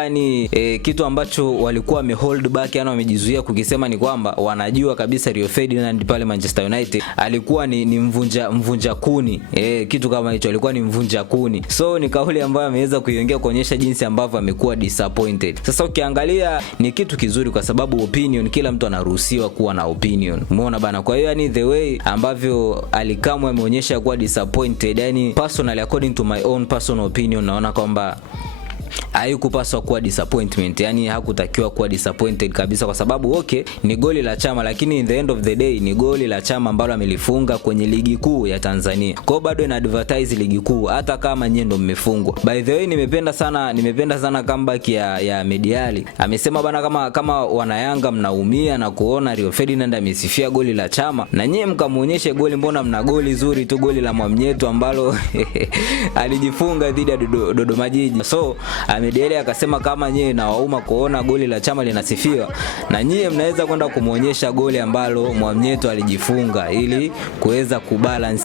Yani kitu ambacho walikuwa wamehold back, yani wamejizuia kukisema, ni kwamba wanajua kabisa Rio Ferdinand pale Manchester United alikuwa ni mvunja kuni. Kitu kama hicho, alikuwa ni mvunja kuni. So ni kauli ambayo ameweza kuiongea kuonyesha jinsi ambavyo amekuwa disappointed. Sasa ukiangalia ni kitu kizuri kwa sababu opinion, kila mtu anaruhusiwa kuwa na opinion. Umeona bana? Kwa hiyo yani the way ambavyo Alikamwe ameonyesha kuwa disappointed, yani personally, according to my own personal opinion, naona kwamba haikupaswa kuwa disappointment, yani hakutakiwa kuwa disappointed kabisa, kwa sababu okay, ni goli la Chama, lakini in the end of the day ni goli la Chama ambalo amelifunga kwenye ligi kuu ya Tanzania. Kwa bado ina advertise ligi kuu hata kama nyinyi ndo mmefungwa. By the way, nimependa sana comeback ya Mediali. Amesema bana, kama wana Yanga mnaumia na kuona Rio Ferdinand amesifia goli la Chama, na nyinyi mkamuonyeshe goli, mbona mna goli zuri tu, goli la Mwamnyeto ambalo alijifunga dhidi ya Dodoma Jiji. So Mediali akasema kama nyie na wauma kuona goli la Chama linasifiwa, na nyie mnaweza kwenda kumuonyesha goli ambalo Mwamnyeto alijifunga ili kuweza kubalance